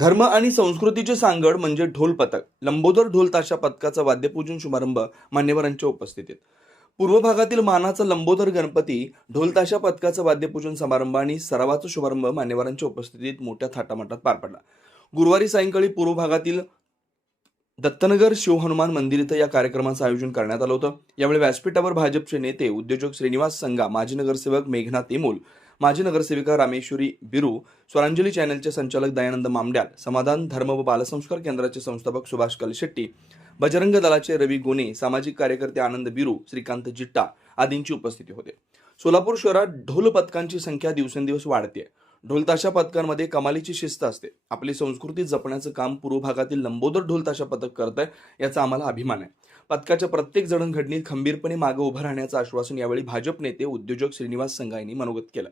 धर्म आणि संस्कृतीची सांगड म्हणजे ढोल पथक. लंबोदर ढोल ताशा पथकाचा वाद्यपूजन शुभारंभ मान्यवरांच्या उपस्थितीत. पूर्व भागातील मानाचा लंबोदर गणपती ढोल ताशा पथकाचा वाद्यपूजन समारंभ आणि सरावाचा शुभारंभ मान्यवरांच्या उपस्थितीत मोठ्या थाटामाटात पार पडला. गुरुवारी सायंकाळी पूर्व भागातील दत्तनगर शिवहनुमान मंदिर इथं या कार्यक्रमाचं आयोजन करण्यात आलं होतं. यावेळी व्यासपीठावर भाजपचे नेते उद्योजक श्रीनिवास संगा, माजी नगरसेवक मेघनाथ इमोल, माजी नगरसेविका रामेश्वरी बिरू, स्वरांजली चॅनलचे संचालक दयानंद मामड्याल, समाधान धर्म व बालसंस्कार केंद्राचे संस्थापक सुभाष कलशेट्टी, बजरंग दलाचे रवी गोने, सामाजिक कार्यकर्ते आनंद बिरू, श्रीकांत जिट्टा आदींची उपस्थिती होते. सोलापूर शहरात ढोल पथकांची संख्या दिवसेंदिवस वाढते. ढोल ताशा पथकांमध्ये कमालीची शिस्त असते. आपली संस्कृती जपण्याचं काम पूर्व भागातील लंबोदर ढोल ताशा पथक करत आहे, याचा आम्हाला अभिमान आहे. पथकाच्या प्रत्येक जडणघडणीत खंबीरपणे मागे उभं राहण्याचं आश्वासन यावेळी भाजप नेते उद्योजक श्रीनिवास संगा यांनी मनोगत केलं.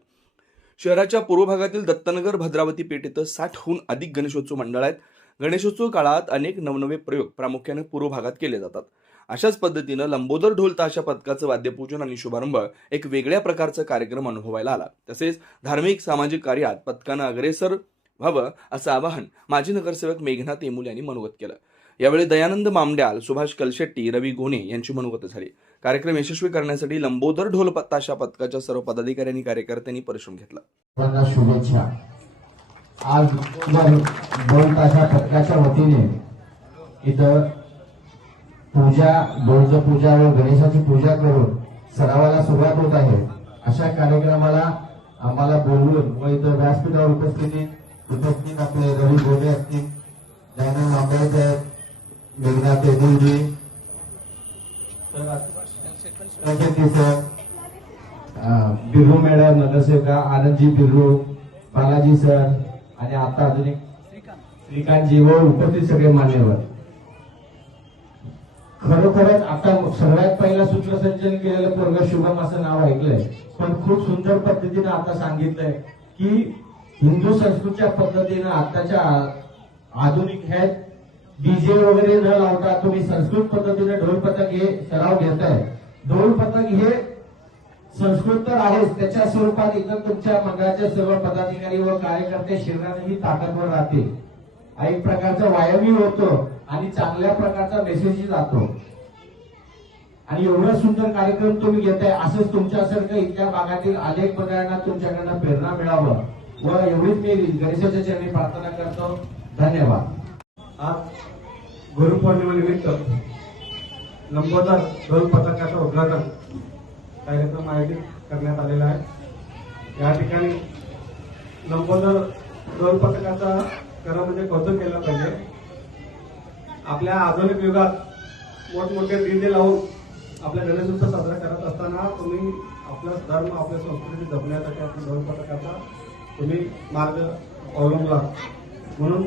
शहराच्या पूर्व भागातील दत्तनगर भद्रावती पेठ इथं 60हून अधिक गणेशोत्सव मंडळ आहेत. गणेशोत्सव काळात अनेक नवनवे प्रयोग प्रामुख्याने पूर्व भागात केले जातात. अशाच पद्धतीनं लंबोदर ढोल ताशा पथकाचं वाद्यपूजन आणि शुभारंभ एक वेगळ्या प्रकारचा कार्यक्रम अनुभवायला आला. तसेच धार्मिक सामाजिक कार्यात पथकानं अग्रेसर व्हावं असं आवाहन माजी नगरसेवक मेघनाथ एमुल यांनी मनोगत केलं. यावेळी दयानंद मामड्याल, सुभाष कलशेट्टी, रवी गोने यांची मनोगत झाली. कार्यक्रम यशस्वी करण्यासाठी लंबोदर ढोल ताशा पथकाच्या सर्व पदाधिकाऱ्यांनी कार्यकर्त्यांनी परिश्रम घेतला. शुभेच्छा. आज ढोल ताशा पथकाच्या वतीने इथं ढोलची पूजा व गणेशाची पूजा करून सरावाला सुरुवात होत आहे. अशा कार्यक्रमाला आम्हाला बोलवून व इथं व्यासपीठावर उपस्थित आपले रवी गोने असतील, दयानंद मामड्याल साहेब, मेघनाथ एमुलजी, सर, बिर्रू मॅडम, नगरसेविका आनंदजी बिर्रू, बालाजी सर आणि आता अजून एक श्रीकांतजी व उपस्थित सगळे मान्यवर. खरोखरच आता सगळ्यात पहिला सूत्रसंचलन केलेलं पोरग शुभम असं नाव ऐकलंय, पण खूप सुंदर पद्धतीने आता सांगितलंय की हिंदू संस्कृतीच्या पद्धतीनं आताच्या आधुनिक ह्या डीजे वगैरे न लावता तुम्ही संस्कृत पद्धतीने ढोल पथक हे सराव घेताय. ढोल पथक हे संस्कृत तर आहेच, त्याच्या स्वरूपात इथं तुमच्या मंडळाचे सर्व पदाधिकारी व कार्यकर्ते शरीरानेही ताकदवर राहतील. एक प्रकारचा व्यायामही होतो आणि चांगल्या प्रकारचा मेसेजही जातो. आणि एवढा सुंदर कार्यक्रम तुम्ही घेताय, असंच तुमच्यासारखं इथल्या भागातील अनेक मंडळांना तुमच्याकडनं प्रेरणा मिळावं व एवढीच मी गणेशाच्या चरणी प्रार्थना करतो. धन्यवाद. आज गुरुपौर्णिमेनिमित्त लंबोदर ढोल पथकाचं उद्घाटन कार्यक्रम आयोजित करण्यात आलेला आहे. या ठिकाणी लंबोदर ढोल पथकाचा खरं म्हणजे कौतुक केलं पाहिजे. आपल्या आधुनिक युगात मोठमोठे डीजे लावून आपल्या गणेशोत्सव साजरा करत असताना तुम्ही आपला धर्म, आपल्या संस्कृती जपण्यासाठी आपल्या ढोल पथकाचा तुम्ही मार्ग अवलंबला. म्हणून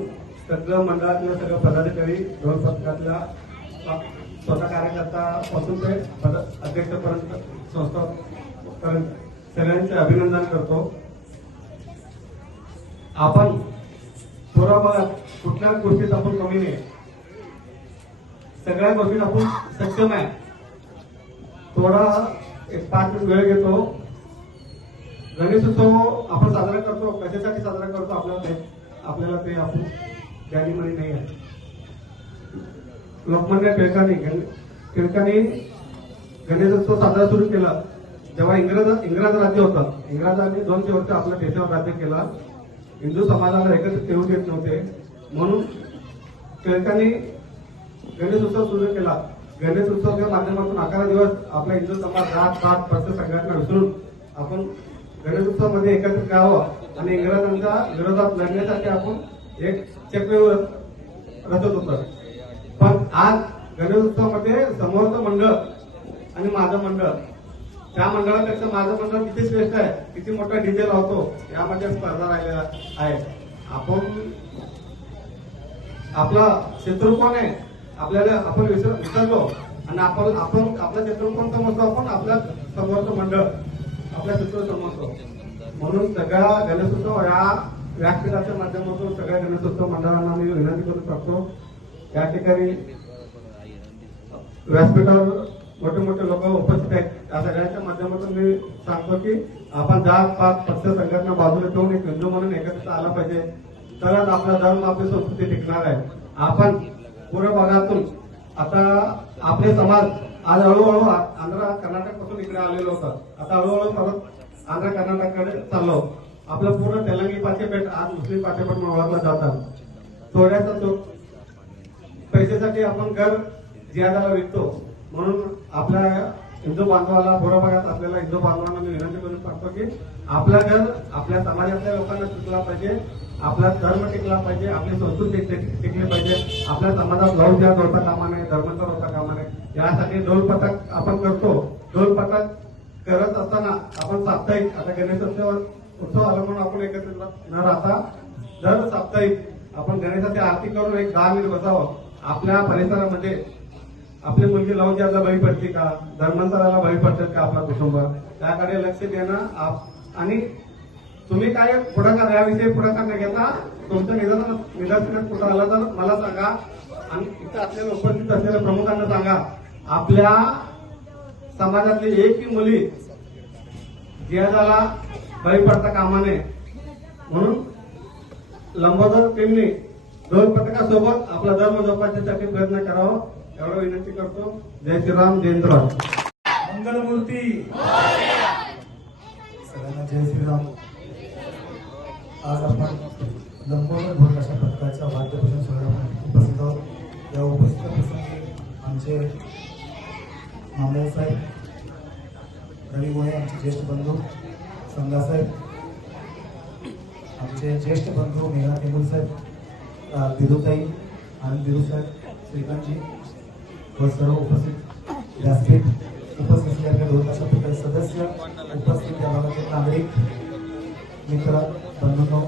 सगळं मंडळातल्या सगळ्या पदाधिकारी ढोल पथकातल्या स्वतः कार्यकर्त्यापासून ते अध्यक्षपर्यंत संस्थापर्यंत सगळ्यांचे अभिनंदन करतो. आपण पूर्व भागात कुठल्याच गोष्टीत आपण कमी नाही, सगळ्या गोष्टीत आपण सक्षम आहे. थोडा एक 5 मिनिट वेळ घेतो. गणेशोत्सव आपण साजरा करतो, कशासाठी साजरा करतो आपल्याला ते आपण ज्ञानीमनी नाही आहे. लोकमान्य टिळकांनी गणेशोत्सव साजरा सुरू केला जेव्हा इंग्रज राज्य होतं. इंग्रजांनी 200 वर्ष आपल्या देशावर राज्य केला. हिंदू समाजाला एकत्रित येऊ देत नव्हते, म्हणून टिळकांनी गणेशोत्सव सुरू केला. गणेशोत्सवाच्या माध्यमातून 11 दिवस आपला हिंदू समाज जात-पात पक्ष सगळ्यांना विसरून आपण गणेशोत्सवामध्ये एकत्रित राहावं आणि इंग्रजांच्या विरोधात लढण्यासाठी आपण एक चक्र रचत होतं. पण आज गणेशोत्सवामध्ये समोरचं मंडळ आणि माझं मंडळ, त्या मंडळापेक्षा माझं मंडळ किती श्रेष्ठ आहे, किती मोठा डीजे लावतो यामध्ये स्पर्धा राहिलेला आहे. आपला शत्रू कोण आहे आपल्याला आपण विसरलो आणि आपण आपला शत्रू कोण समजतो, आपण आपल्या समोरचं मंडळ आपल्या शत्रू समजतो. म्हणून सगळ्या गणेशोत्सव या व्यासपीठाच्या माध्यमातून सगळ्या गणेशोत्सव मंडळांना मी विनंती करू शकतो. या ठिकाणी व्यासपीठावर मोठे मोठे लोक उपस्थित आहेत. त्या सगळ्यांच्या माध्यमातून मी सांगतो की आपण जात पात पक्ष संघटना बाजूला ठेवून एक हिंदू म्हणून एकत्र आला पाहिजे. तरच आपला धर्म आपली संस्कृती टिकणार आहे. आपण पूर्व भागातून आता आपले समाज आज हळूहळू आंध्र कर्नाटक पासून इकडे आलेलो होतं. आता हळूहळू परत आंध्र कर्नाटककडे चाललो. आपलं पूर्ण तेलंगी पाठ्यपेठ आज मुस्लिम पाठ्यपेठ म्हणून ओळखलं जातात. थोड्याचा पैशासाठी आपण घर जिहादाला विकतो. म्हणून आपल्या हिंदू बांधवाला बोरा भागात असलेल्या हिंदू बांधवांना मी विनंती करून सांगतो की आपलं घर आपल्या समाजातल्या लोकांना टिकला पाहिजे, आपला धर्म टिकला पाहिजे, आपली संस्कृती टिकली पाहिजे. आपल्या समाजात लव द्या होता कामा नये, धर्मांतर होता कामा नये. यासाठी ढोल पथक आपण करतो. ढोल पथक करत असताना आपण साप्ताहिक आता गणेशोत्सव आला म्हणून आपण एकत्रित न राहता दर साप्ताहिक आपण गणेशाची आरती करून एक 10 मिनिट बसावं. आपल्या परिसरामध्ये आपली मुलगी लवजाला बळी पडते का, धर्मांतराला बळी पडतात का आपला कुटुंब, त्याकडे लक्ष देणं. आणि तुम्ही काय पुढाकार याविषयी पुढाकार न घेता तुमच्या निदर्शनात कुठं आला तर मला सांगा. आणि इथं असलेल्या उपस्थित असलेल्या प्रमुखांना सांगा. आपल्या समाजातली एकही मुली जिहादाला बळी पडता कामा नये म्हणून लंबोदर टीमने ढोल पथकासोबत आपला धर्म जोपासण्यासाठी प्रयत्न करावा एवढं विनंती करतो. जय श्रीराम, जय हिंदराव. मंगलमूर्ती सगळ्यांना जय श्रीराम. आज आपण लंबोदर ढोल ताशा पथकाच्या वाद्यपूजन सोहळ्यात उपस्थित आहोत. या उपस्थित प्रसंगी आमचे मामले साहेब, रवी गोळे आमचे ज्येष्ठ बंधू, संगा साहेब, आमचे ज्येष्ठ बंधू मेघा टेंबुल साहेब, बिरुताई आनंद बिरू साहेब, श्रीकांतजी व सर्व उपस्थित व्यासपीठ, उपस्थित असलेल्या ढोल ताशा पथकाचे सदस्य, उपस्थित या भागातील नागरिक मित्र बंधूंनो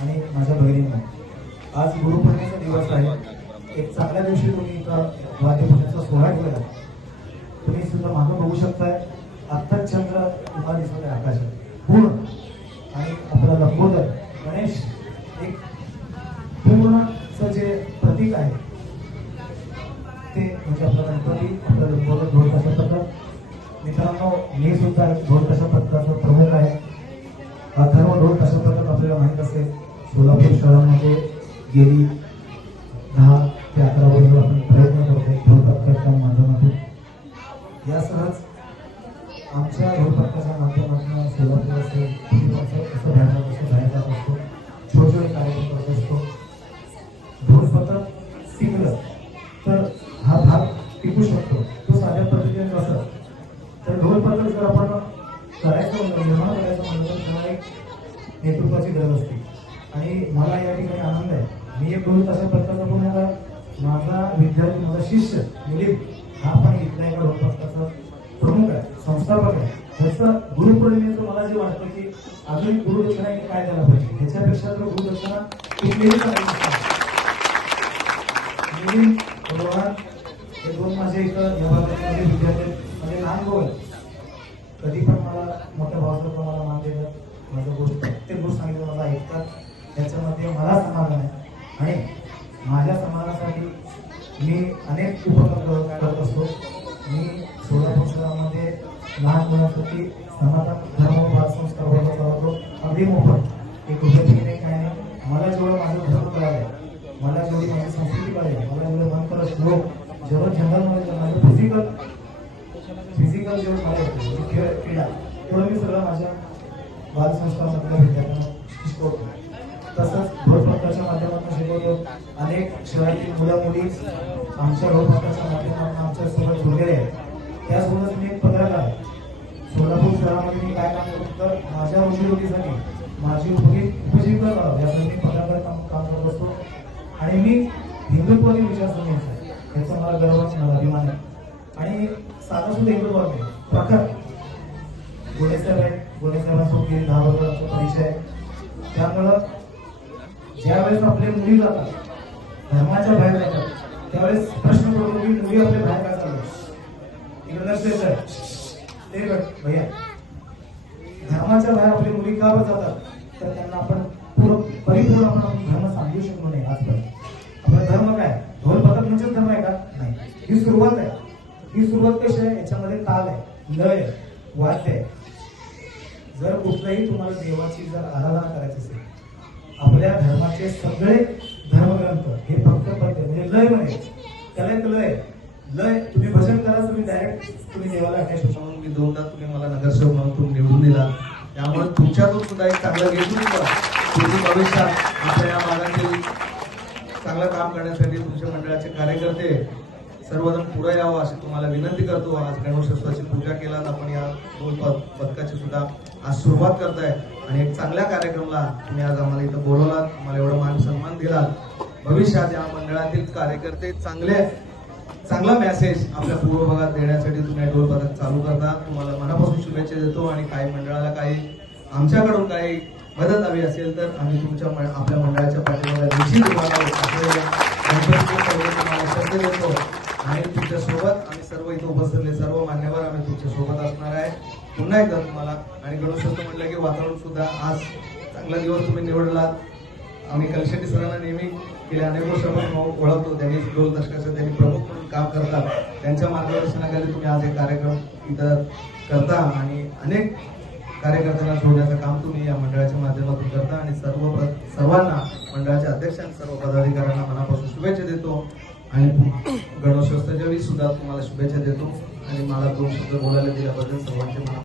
आणि माझ्या बहिणींनो, आज गुरुपौर्णिमेचा दिवस आहे. एक चांगल्या दिवशी तुम्ही इथं वाद्यपूजनाचा सोहळा ठेवला. तुम्ही सुद्धा मागं बघू शकताय. आत्ताच चंद्र तुम्हाला दिसत आहे आकाशात पूर्ण. आणि आपला लंबोदर गणेश एक पूर्णचं जे प्रतीक आहे ते म्हणजे आपला गणपती, आपला लंबोदर ढोल ताशा पथक. मित्रांनो, मी सुद्धा ढोल ताशा पथकाचा प्रमुख आहे. अथर्व ढोल ताशा पथक आपल्याला माहीत असेल सोलापूर शहरामध्ये गेली 10 ते 11 वर्ष आपण प्रयत्न करतोय ढोल पथकाच्या माध्यमातून. यासहच आमच्या ढोल पथकाच्या माध्यमातून सोलापूर असेल कसं बाहेर जात असतो, छोटे छोटे कार्यक्रम करत असतो. ढोल पथक टिकलं तर हा भाग टिकू शकतो. तो साध्या पद्धतीने कसं तर ढोल पथक जर आपण करायचं निर्माण करायचं म्हणलं तर त्याला एक नेतृत्वाची गरज असते. आणि मला या ठिकाणी आनंद आहे. मी एक ढोल ताशा पथकाचा पण होता. माझा विद्यार्थी, माझा शिष्य दिलीप हा पण इथल्या एका ढोल पथकाचा प्रमुख आहे, संस्थापक आहे. त्याचं गुरुपौर्णिमेचं मला जे वाटतं की अजून गुरुदक्षिणा काय द्यायला पाहिजे, ह्याच्यापेक्षा तर गुरुदक्षिणा कुठलीही रोहन हे 2 माझे इथं या भागामध्ये विद्यार्थी म्हणजे लहान भाऊ आहेत. कधी पण मला मोठ्या भावासारखं मला मान देतात. माझं गोष्ट प्रत्येक गोष्ट सांगितलं मला ऐकतात. त्याच्यामध्ये मला समाधान आहे. आणि माझ्या समाजासाठी मी अनेक उपक्रम करत असतो. मी सोलापूर शहरामध्ये लहान मुलांसाठी सनातन धर्म बाल संस्कार वर्ग चालवतो. अगदी मोफत, एक रुपये नाही, काय नाही. मला जेवढं माझं धर्म कळालं, मला जेवढी माझी संस्कृती कळली, मला जेवढं मन करत श्लोक जेवढं जनरलमध्ये माझं फिजिकल जेवढं मला येतं खेळ क्रीडा तेवढं मी सगळं माझ्या बालसंस्कारामधल्या विद्यार्थ्यांना शिकवतो. तसंच ढोल पथकाच्या माध्यमातून शिकवतो. अनेक शहरातील मुलं मुली आमच्या ढोल पथकाच्या माध्यमातून आमच्यासोबत जोडलेले आहेत. त्यासोबतच मी एक पत्रकार आहे. सोलापूर शहरामध्ये मी काय काम करतो तर माझ्या रोजीरोटीसाठी माझी उपजीविका करावं यासाठी मी पत्रकार काम करत असतो. आणि मी हिंदुत्वादी विचारसरणीचा आहे, याचा मला गर्व आहे, मला अभिमान आहे. आणि साधा सुद्धा हिंदुत्व आहे प्रखर गोडेसाहेब आहेत. गोडेसाहेबांसोबत गेली 10 वर्षांचा परिचय आहे. त्यामुळं ज्यावेळेस आपले मुली जातात, धर्माच्या बाहेर जातात, त्यावेळेस प्रश्न पडतो की मुली आपल्या बाहेर काय चालू इकडे नसते ते भैया धर्माच्या बाहेर आपली मुली का जातात तर त्यांना आपण परिपूर्ण आपण धर्म सांगू शकलो नाही आजपर्यंत. आपला धर्म काय, ढोल पथक म्हणजेच धर्म आहे का? नाही. ही सुरुवात आहे. ही सुरुवात कशी आहे, याच्यामध्ये ताल आहे, लय आहे, वाद्य आहे. जर कुठलाही तुम्हाला देवाची जर आराधना करायची असेल आपल्या धर्माचे सगळे धर्मग्रंथ हे फक्त पद्य म्हणजे लय म्हणे त्याला एक लय तुम्ही भजन करा तुम्ही डायरेक्ट तुम्ही देवाला अटॅच होता. म्हणून मी दोनदा तुम्ही मला नगरसेवक म्हणून तुम्ही निवडून दिला. त्यामुळे तुमच्यातून सुद्धा एक चांगलं नेतृत्व तुम्ही भविष्यात आपल्या या भागातील चांगलं काम करण्यासाठी तुमच्या मंडळाचे कार्यकर्ते सर्वजण पुढे यावं अशी तुम्हाला विनंती करतो. आज गणेशोत्सवाची पूजा केला आपण या ढोल पथकाची सुद्धा आज सुरुवात करताय आणि एक चांगल्या कार्यक्रमाला तुम्ही आज आम्हाला इथं बोलवलात, आम्हाला एवढा मान सन्मान दिलात. भविष्यात या मंडळातील कार्यकर्ते चांगला मेसेज आपल्या पूर्व भागात देण्यासाठी तुम्ही ढोल पथक चालू करता. तुम्हाला मनापासून शुभेच्छा देतो आणि काही मंडळाला काही आमच्याकडून काही मदत हवी असेल तर आम्ही आपल्या मंडळाच्या पाठीमागे निश्चित तुम्हाला शब्द देतो आणि तुमच्या सोबत आम्ही सर्व इथे उपस्थितले सर्व मान्यवर आम्ही तुमच्या सोबत असणार आहे. पुन्हा एकदा तुम्हाला आणि गणेशोत्सव म्हटलं की वातावरण सुद्धा आज चांगला दिवस तुम्ही निवडलात. आम्ही कलशेट्टी सरांना नेहमी गेल्या अनेक वर्षापासून ओळखतो. त्यांनी ढोल दशकाचं त्यांनी प्रमुख म्हणून काम करतात. त्यांच्या मार्गदर्शनाखाली तुम्ही आज एक कार्यक्रम इथं करता आणि अनेक कार्यकर्त्यांना जोडण्याचं काम तुम्ही या मंडळाच्या माध्यमातून करता आणि सर्वांना मंडळाच्या अध्यक्ष आणि सर्व पदाधिकाऱ्यांना मनापासून शुभेच्छा देतो आणि गणेशोत्सवाच्या वेळी सुद्धा तुम्हाला शुभेच्छा देतो आणि मला 2 शब्द बोलायला दिल्याबद्दल सर्वांचे